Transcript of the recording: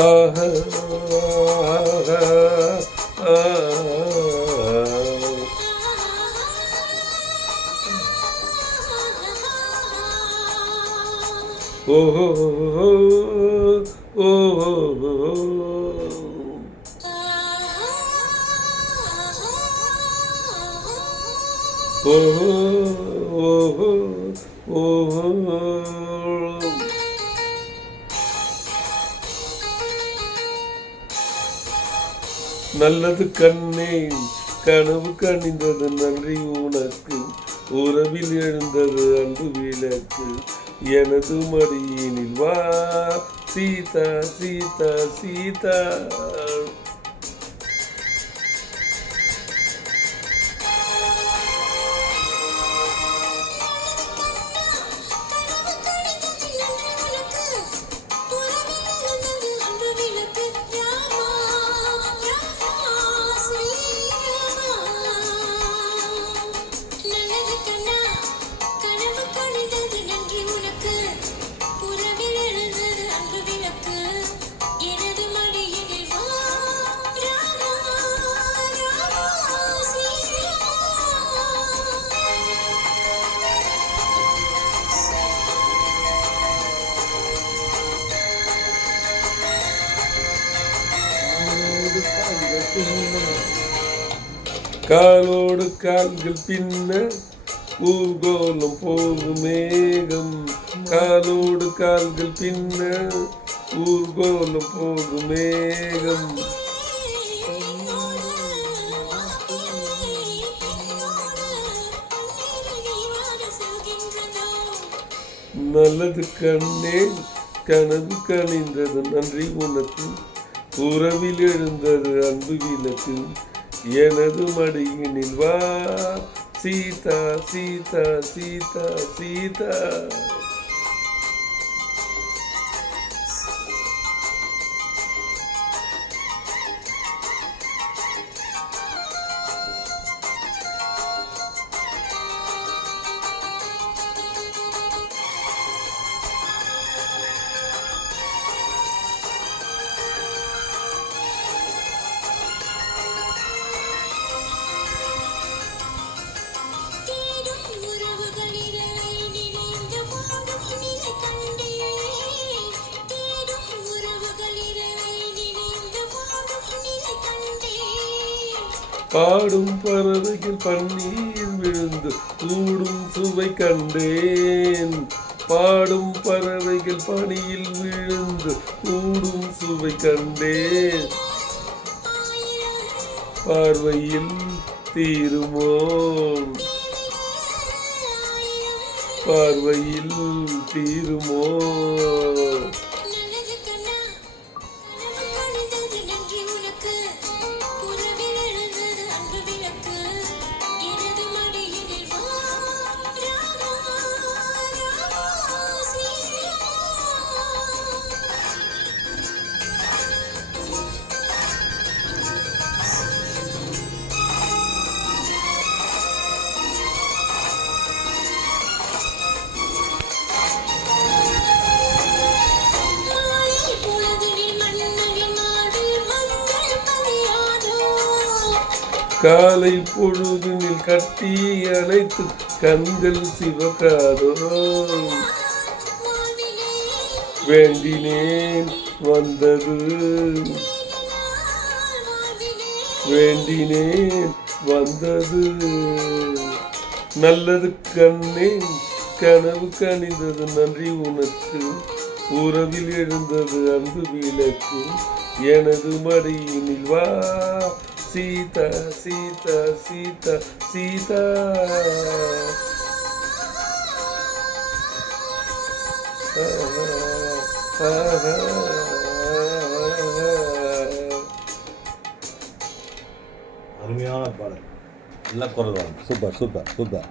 ஆஹா ஓஹோ ஓஹோ ஓஹோ ஓஹோ. நல்லது கண்ணே கனவு கணிந்தது நன்றி உனக்கு, உறவில் எழுந்தது அன்பு விளக்கு, எனது மடியினில் வா சீதா சீதா சீதா. காலோடு கால்கள் பின்ன ஊர்கோலம் போகும் மேகம், காலோடு கால்கள் பின்ன ஊர்கோலம் போகும் மேகம். நல்லது கண்ணே கனவு கணிந்தது நன்றி உனக்கு, உறவில் எழுந்தது அன்பு விளக்கு, எனது மடியினில் வா சீதா சீதா சீதா சீதா. பாடும் பறவைகள் பன்னீர் விழுந்து கூடும் சுவை கண்டேன், பாடும் பறவைகள் பனியில் விழுந்து கூடும் சுவை கண்டேன், பார்வையில் தீருமோ பார்வையில் தீருமோ. காலை பொழுதினில் கட்டி அணைத்து கண்கள் சிவக்காதோ, வேண்டினேன் வந்தது வேண்டினேன் வந்தது. நல்லது கண்ணே கனவு கணிந்தது நன்றி உனக்கு, உறவில் எழுந்தது அன்பு விளக்கு, எனது மடியினில் வா சீதா சீதா சீதா சீதா. அருமையான பாடல், நல்ல குரல். Super super super.